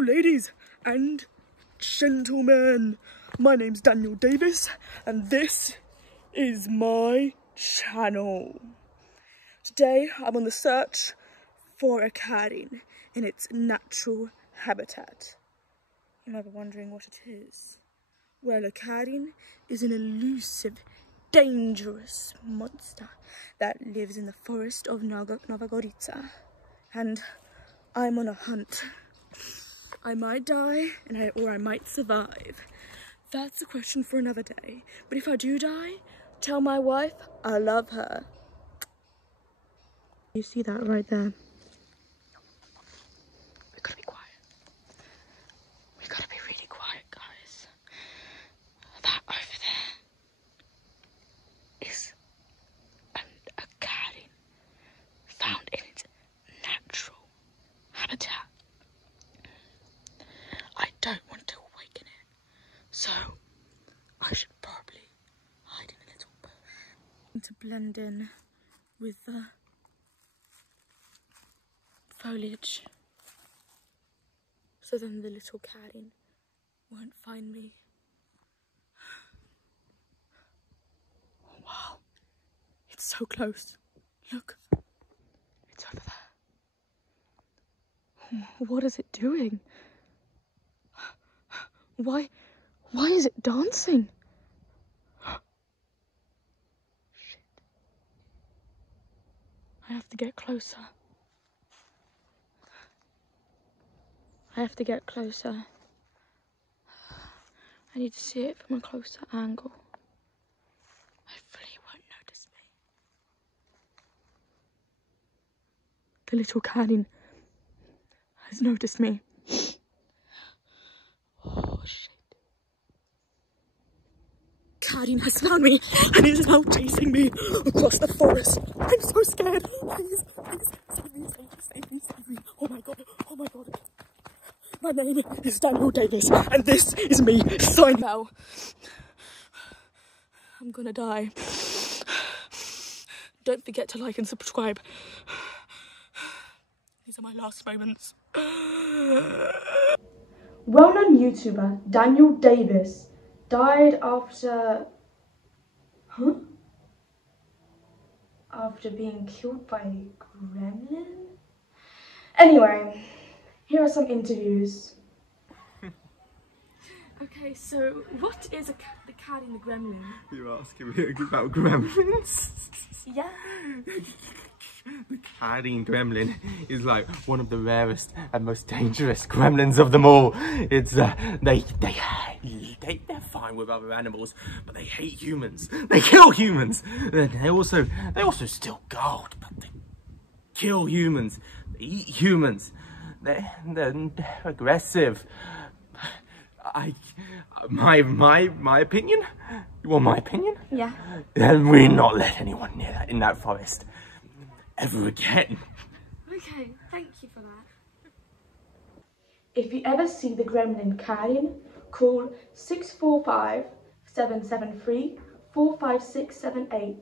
ladies and gentlemen, my name's Daniel Davis and this is my channel. Today I'm on the search for a cadding in its natural habitat. You might be wondering what it is. Well, a cadding is an elusive, dangerous monster that lives in the forest of Nova Gorica, and I'm on a hunt. I might die, or I might survive. That's a question for another day. But if I do die, tell my wife I love her. You see that right there? We gotta be quiet. We gotta be really quiet, guys. That over there is a cadding found in its natural habitat. I don't want to awaken it, so I should probably hide in a little bush. To blend in with the foliage, so then the little cadding won't find me. Oh, wow, it's so close. Look, it's over there. What is it doing? Why is it dancing? Shit. I have to get closer. I need to see it from a closer angle. Hopefully it won't notice me. The little cadding has noticed me. Oh shit. Cadding has found me and is now chasing me across the forest. I'm so scared. Please, save me. Oh my god. My name is Daniel Davis and this is me signing out. I'm gonna die. Don't forget to like and subscribe. These are my last moments. Well-known YouTuber Daniel Davis died after being killed by a gremlin? Anyway, here are some interviews. Okay, so what is the cat in the gremlin? You're asking me about gremlins? Yeah. The cadding gremlin is like one of the rarest and most dangerous gremlins of them all. It's they're fine with other animals, but they hate humans. They kill humans. They also steal gold, but they kill humans. They eat humans. They're aggressive. My opinion? You want my opinion? Yeah. Then we not let anyone near that in that forest ever again. Okay, thank you for that. If you ever see the gremlin cadding, call 645-773-45678